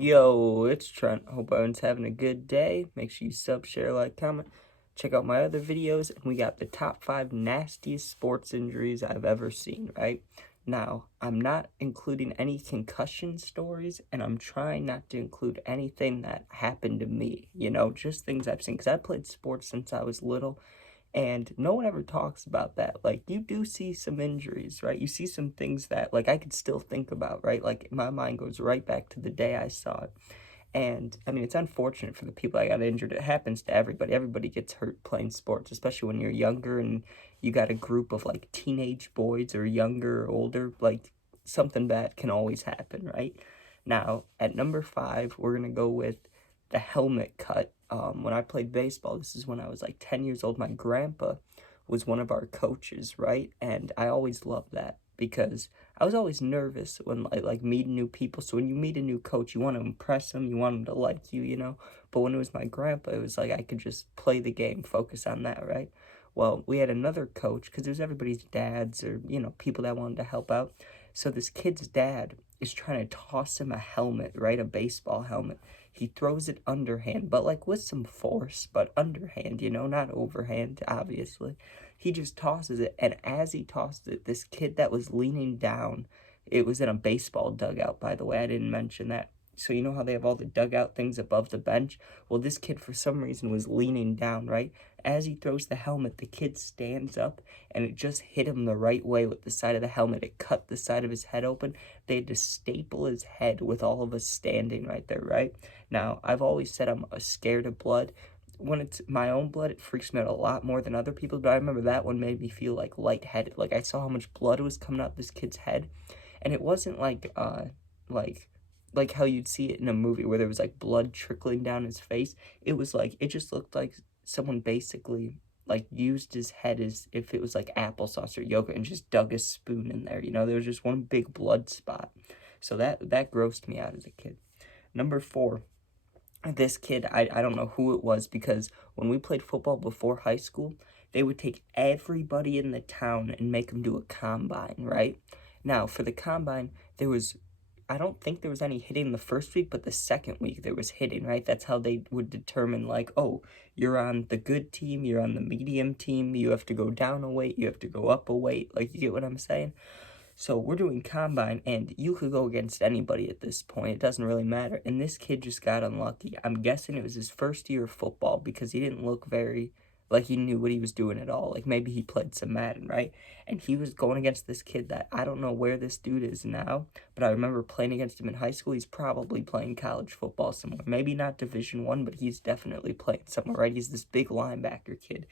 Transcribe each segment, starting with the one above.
Yo, it's Trent. Hope everyone's having a good day. Make sure you sub, share, like, comment. Check out my other videos, and we got the top 5 nastiest sports injuries I've ever seen, right? Now, I'm not including any concussion stories, and I'm trying not to include anything that happened to me, just things I've seen. Because I played sports since I was little, and no one ever talks about that. Like, you do see some injuries, right? You see some things that, like, I could still think about, right? Like, my mind goes right back to the day I saw it. And, I mean, it's unfortunate for the people that got injured. It happens to everybody. Everybody gets hurt playing sports, especially when you're younger and you got a group of, like, teenage boys or younger or older. Like, something bad can always happen, right? Now, at number 5, we're going to go with the helmet cut. When I played baseball, this is when I was like 10 years old. My grandpa was one of our coaches, right? And I always loved that because I was always nervous when like meeting new people. So when you meet a new coach, you want to impress them, you want them to like you. But when it was my grandpa, it was like I could just play the game, focus on that, right? Well, we had another coach because it was everybody's dads or people that wanted to help out. So this kid's dad is trying to toss him a helmet, right? A baseball helmet. He throws it underhand, but like with some force, but underhand, not overhand, obviously. He just tosses it, and as he tosses it, this kid that was leaning down, it was in a baseball dugout, by the way, I didn't mention that. So you know how they have all the dugout things above the bench? Well, this kid, for some reason, was leaning down, right? As he throws the helmet, the kid stands up, and it just hit him the right way with the side of the helmet. It cut the side of his head open. They had to staple his head with all of us standing right there, right? Now, I've always said I'm scared of blood. When it's my own blood, it freaks me out a lot more than other people, but I remember that one made me feel like lightheaded. Like I saw how much blood was coming out this kid's head, and it wasn't like like how you'd see it in a movie where there was like blood trickling down his face. It was like it just looked like someone basically like used his head as if it was like applesauce or yogurt and just dug a spoon in there. There was just one big blood spot. So that grossed me out as a kid. Number 4, this kid, I don't know who it was, because when we played football before high school, they would take everybody in the town and make them do a combine, right? Now, for the combine, I don't think there was any hitting the first week, but the second week there was hitting, right? That's how they would determine, like, oh, you're on the good team, you're on the medium team, you have to go down a weight, you have to go up a weight. Like, you get what I'm saying? So we're doing combine, and you could go against anybody at this point. It doesn't really matter. And this kid just got unlucky. I'm guessing it was his first year of football because he didn't look very like he knew what he was doing at all. Like maybe he played some Madden, right? And he was going against this kid that I don't know where this dude is now, but I remember playing against him in high school. He's probably playing college football somewhere. Maybe not Division 1, but he's definitely playing somewhere, right? He's this big linebacker kid.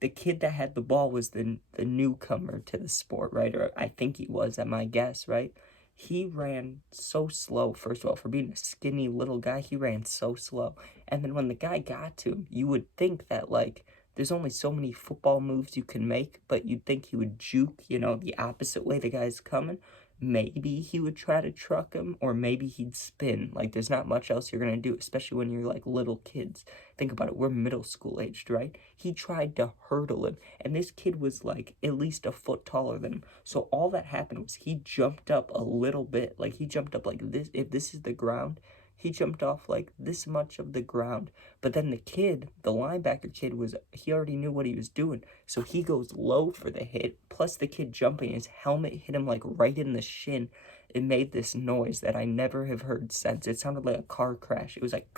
The kid that had the ball was the newcomer to the sport, right? Or I think he was, at my guess, right? He ran so slow, first of all, for being a skinny little guy, he ran so slow. And then when the guy got to him, you would think that, like, there's only so many football moves you can make, but you'd think he would juke, the opposite way the guy's coming. Maybe he would try to truck him, or maybe he'd spin. Like, there's not much else you're going to do, especially when you're, like, little kids. Think about it, we're middle school aged, right? He tried to hurdle him, and this kid was, like, at least a foot taller than him. So all that happened was he jumped up a little bit. Like, he jumped up like this. If this is the ground, he jumped off like this much of the ground. But then the kid, the linebacker kid, he already knew what he was doing. So he goes low for the hit. Plus the kid jumping, his helmet hit him like right in the shin. It made this noise that I never have heard since. It sounded like a car crash. It was like,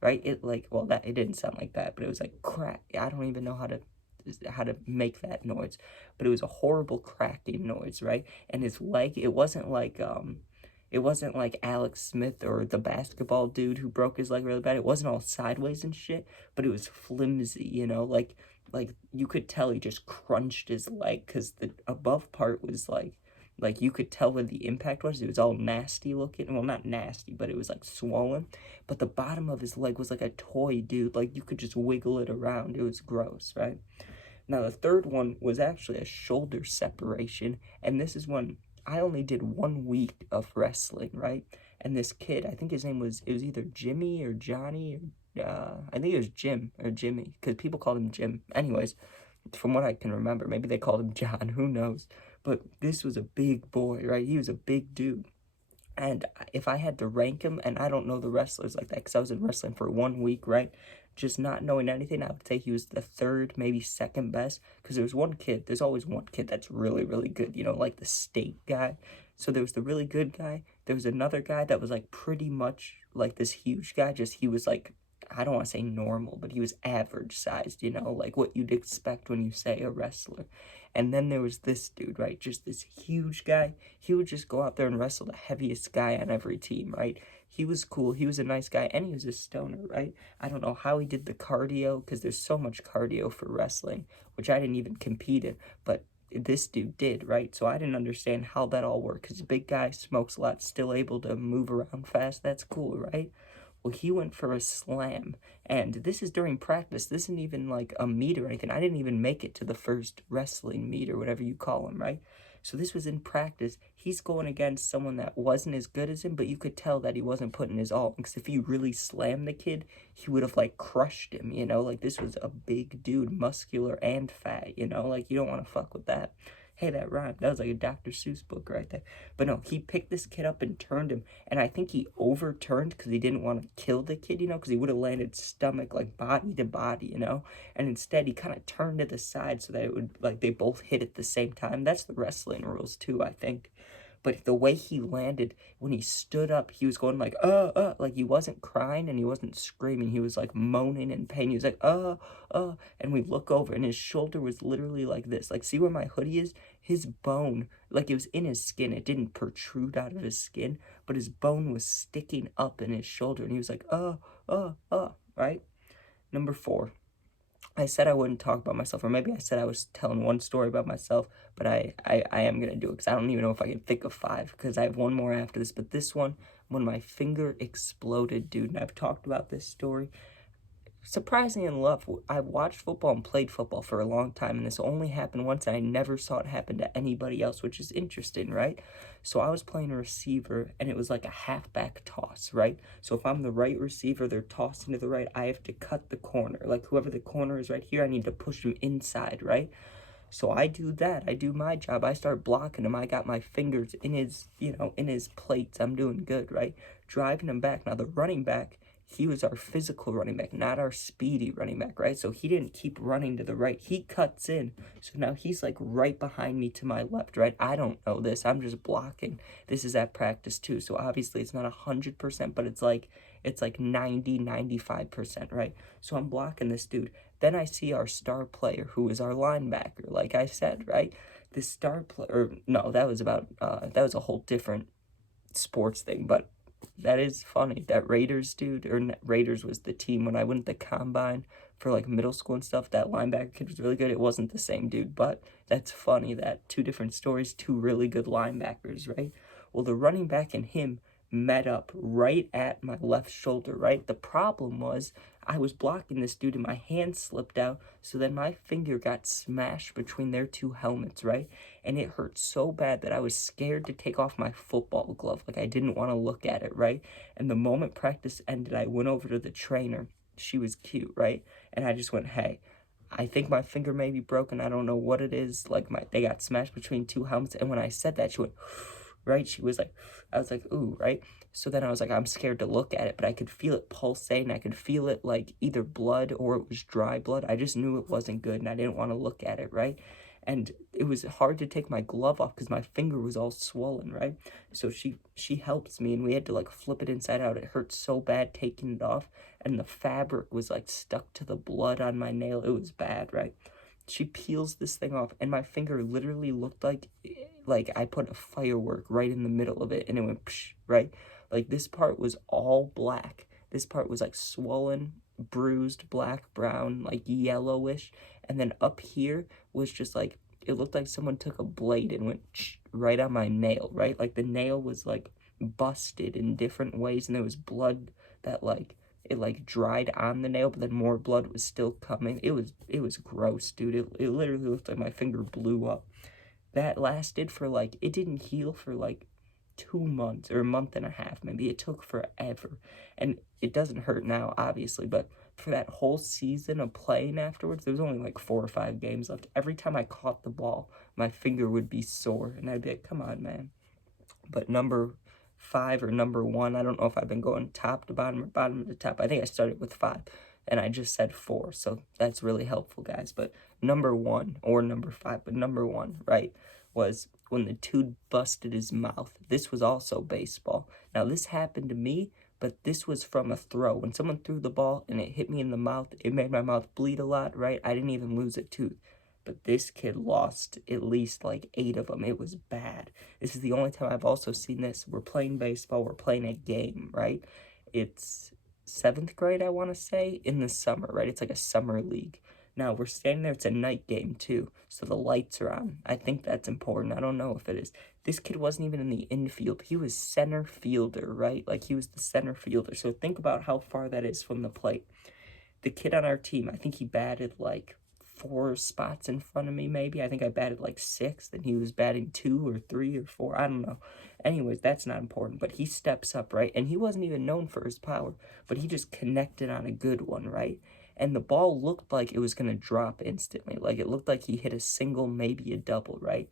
right? It didn't sound like that, but it was like crack. I don't even know how to make that noise, but it was a horrible cracking noise, right? And his leg, it wasn't like Alex Smith or the basketball dude who broke his leg really bad. It wasn't all sideways and shit, but it was flimsy, like you could tell he just crunched his leg because the above part was like you could tell where the impact was. It was all nasty looking. Well, not nasty, but it was like swollen. But the bottom of his leg was like a toy, dude. Like you could just wiggle it around. It was gross, right? Now, the third one was actually a shoulder separation, and this is when I only did 1 week of wrestling, right? And this kid, I think it was either Jimmy or Johnny, or I think it was Jim or Jimmy, because people called him Jim. Anyways, from what I can remember, maybe they called him John, who knows? But this was a big boy, right? He was a big dude. And if I had to rank him, and I don't know the wrestlers like that because I was in wrestling for 1 week, right? Just not knowing anything, I would say he was the third, maybe second best. Because there's always one kid that's really, really good, like the state guy. So there was the really good guy. There was another guy that was like pretty much like this huge guy, just he was like, I don't want to say normal, but he was average sized, like what you'd expect when you say a wrestler. And then there was this dude, right? Just this huge guy. He would just go out there and wrestle the heaviest guy on every team, right? He was cool. He was a nice guy, and he was a stoner, right? I don't know how he did the cardio, because there's so much cardio for wrestling, which I didn't even compete in, but this dude did, right? So I didn't understand how that all worked, because big guy smokes a lot, still able to move around fast. That's cool, right? Well, he went for a slam, and this is during practice. This isn't even like a meet or anything. I didn't even make it to the first wrestling meet or whatever you call them, right? So this was in practice. He's going against someone that wasn't as good as him, but you could tell that he wasn't putting his all. Because if he really slammed the kid, he would have like crushed him, Like this was a big dude, muscular and fat, Like you don't want to fuck with that. Hey, that rhymed. That was like a Dr. Seuss book right there. But no, he picked this kid up and turned him. And I think he overturned because he didn't want to kill the kid, because he would have landed stomach, like body to body, And instead, he kind of turned to the side so that it would, like, they both hit at the same time. That's the wrestling rules, too, I think. But the way he landed, when he stood up, he was going like he wasn't crying and he wasn't screaming. He was like moaning in pain. He was like, and we look over and his shoulder was literally like this. Like, see where my hoodie is? His bone, like it was in his skin. It didn't protrude out of his skin, but his bone was sticking up in his shoulder. And he was like, right? Number 4. I said I wouldn't talk about myself, or maybe I said I was telling one story about myself, but I am going to do it because I don't even know if I can think of 5 because I have one more after this. But this one, when my finger exploded, dude, and I've talked about this story. Surprisingly enough, I've watched football and played football for a long time, and this only happened once, and I never saw it happen to anybody else, which is interesting, right? So I was playing a receiver, and it was like a halfback toss, right? So if I'm the right receiver, they're tossing to the right, I have to cut the corner. Like, whoever the corner is right here, I need to push him inside, right? So I do that. I do my job. I start blocking him. I got my fingers in his, in his plates. I'm doing good, right? Driving him back. Now, the running back, he was our physical running back, not our speedy running back, right? So he didn't keep running to the right. He cuts in. So now he's like right behind me to my left, right? I don't know this. I'm just blocking. This is at practice too. So obviously it's not 100%, but it's like 90, 95%, right? So I'm blocking this dude. Then I see our star player, who is our linebacker, like I said, right? This star player, no, that was a whole different sports thing, but that is funny. That Raiders dude, or Raiders was the team when I went to the combine for like middle school and stuff. That linebacker kid was really good. It wasn't the same dude, but that's funny that 2 different stories, 2 really good linebackers, right? Well, the running back and him met up right at my left shoulder, right? The problem was I was blocking this dude and my hand slipped out, so then my finger got smashed between their 2 helmets, right? And it hurt so bad that I was scared to take off my football glove. Like, I didn't want to look at it, right? And the moment practice ended, I went over to the trainer. She was cute, right? And I just went, hey, I think my finger may be broken. I don't know what it is. Like, they got smashed between 2 helmets. And when I said that, she went, right? She was like, I was like, ooh, right? So then I was like, I'm scared to look at it, but I could feel it pulsating. I could feel it like either blood or it was dry blood. I just knew it wasn't good and I didn't want to look at it, right? And it was hard to take my glove off because my finger was all swollen, right? So she helps me and we had to like flip it inside out. It hurt so bad taking it off, and the fabric was like stuck to the blood on my nail. It was bad, right? She peels this thing off and my finger literally looked like I put a firework right in the middle of it and it went psh, right? Like, this part was all black. This part was like swollen, bruised, black, brown, like yellowish. And then up here was just like, it looked like someone took a blade and went right on my nail, right? Like, the nail was like busted in different ways and there was blood that like, it like dried on the nail, but then more blood was still coming. It was gross, dude. It literally looked like my finger blew up. That lasted for like, it didn't heal for like 2 months or a month and a half. Maybe it took forever. And it doesn't hurt now, obviously, but for that whole season of playing afterwards, there was only like 4 or 5 games left. Every time I caught the ball, my finger would be sore and I'd be like, come on, man. But number 5 or number 1. I don't know if I've been going top to bottom or bottom to top. I think I started with 5 and I just said 4. So that's really helpful, guys. But number 1 or number 5, but number 1, right, was when the dude busted his mouth. This was also baseball. Now, this happened to me, but this was from a throw. When someone threw the ball and it hit me in the mouth, it made my mouth bleed a lot, right? I didn't even lose a tooth. But this kid lost at least like 8 of them. It was bad. This is the only time I've also seen this. We're playing baseball. We're playing a game, right? It's 7th grade, I want to say, in the summer, right? It's like a summer league. Now, we're standing there. It's a night game, too, so the lights are on. I think that's important. I don't know if it is. This kid wasn't even in the infield. He was center fielder, right? Like, he was the center fielder. So think about how far that is from the plate. The kid on our team, I think he batted, like, 4 spots in front of me, maybe. I think I batted, like, 6th, and he was batting 2 or 3 or 4. I don't know. Anyways, that's not important. But he steps up, right? And he wasn't even known for his power, but he just connected on a good one, right? And the ball looked like it was going to drop instantly. Like, it looked like he hit a single, maybe a double, right?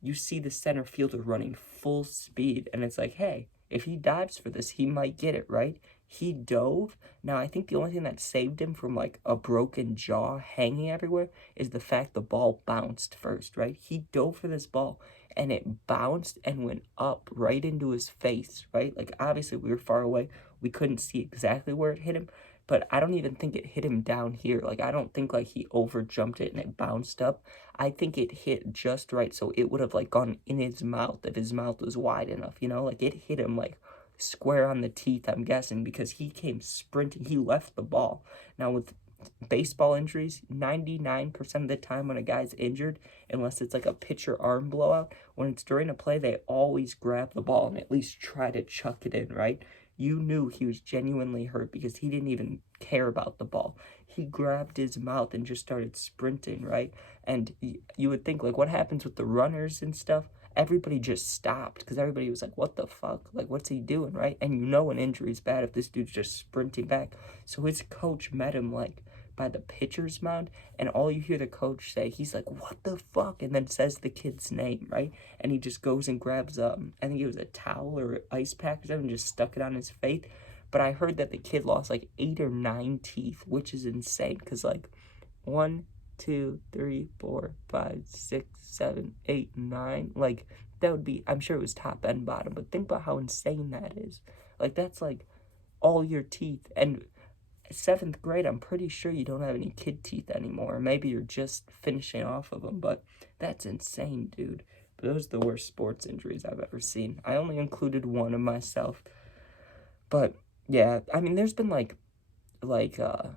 You see the center fielder running full speed, and it's like, hey, if he dives for this, he might get it, right? He dove. Now, I think the only thing that saved him from, like, a broken jaw hanging everywhere is the fact the ball bounced first, right? He dove for this ball, and it bounced and went up right into his face, right? Like, obviously, we were far away. We couldn't see exactly where it hit him, but I don't even think it hit him down here. Like, I don't think, like, he over jumped it and it bounced up. I think it hit just right, so it would have, like, gone in his mouth if his mouth was wide enough, you know? Like, it hit him, like, square on the teeth, I'm guessing, because he came sprinting. He left the ball. Now, with baseball injuries, 99% of the time when a guy's injured, unless it's like a pitcher arm blowout, when it's during a play, they always grab the ball and at least try to chuck it in, right? You knew he was genuinely hurt because he didn't even care about the ball. He grabbed his mouth and just started sprinting, right? And you would think, like, what happens with the runners and stuff? Everybody just stopped because everybody was like, what the fuck? Like, what's he doing, right? And you know an injury is bad if this dude's just sprinting back. So his coach met him, like, by the pitcher's mound, and all you hear the coach say, he's like, what the fuck? And then says the kid's name, right? And he just goes and grabs, I think it was a towel or ice pack or something, and just stuck it on his face. But I heard that the kid lost, like, 8 or 9 teeth, which is insane, because, like, 1, 2, 3, 4, 5, 6, 7, 8, 9. Like, that would be, I'm sure it was top and bottom, but think about how insane that is. Like, that's like all your teeth. And 7th grade, I'm pretty sure you don't have any kid teeth anymore. Maybe you're just finishing off of them, but that's insane, dude. But those are the worst sports injuries I've ever seen. I only included one of myself. But, yeah, I mean, there's been, like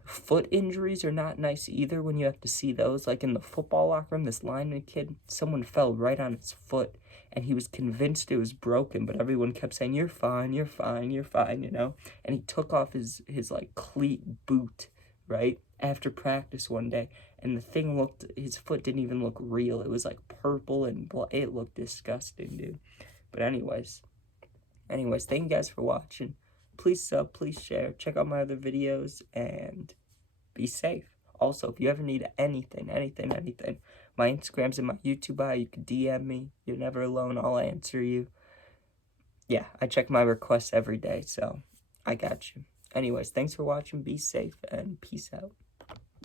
foot injuries are not nice either when you have to see those. Like in the football locker room, this lineman kid, someone fell right on his foot and he was convinced it was broken, but everyone kept saying, you're fine, you're fine, you're fine, you know? And he took off his like cleat boot, right, after practice one day, and the thing looked, his foot didn't even look real. It was like purple and it looked disgusting, dude. But anyways, thank you guys for watching. Please sub, please share, check out my other videos, and be safe. Also, if you ever need anything, my Instagram's in my YouTube bio. You can DM me. You're never alone. I'll answer you. Yeah, I check my requests every day, so I got you. Anyways, thanks for watching. Be safe, and peace out.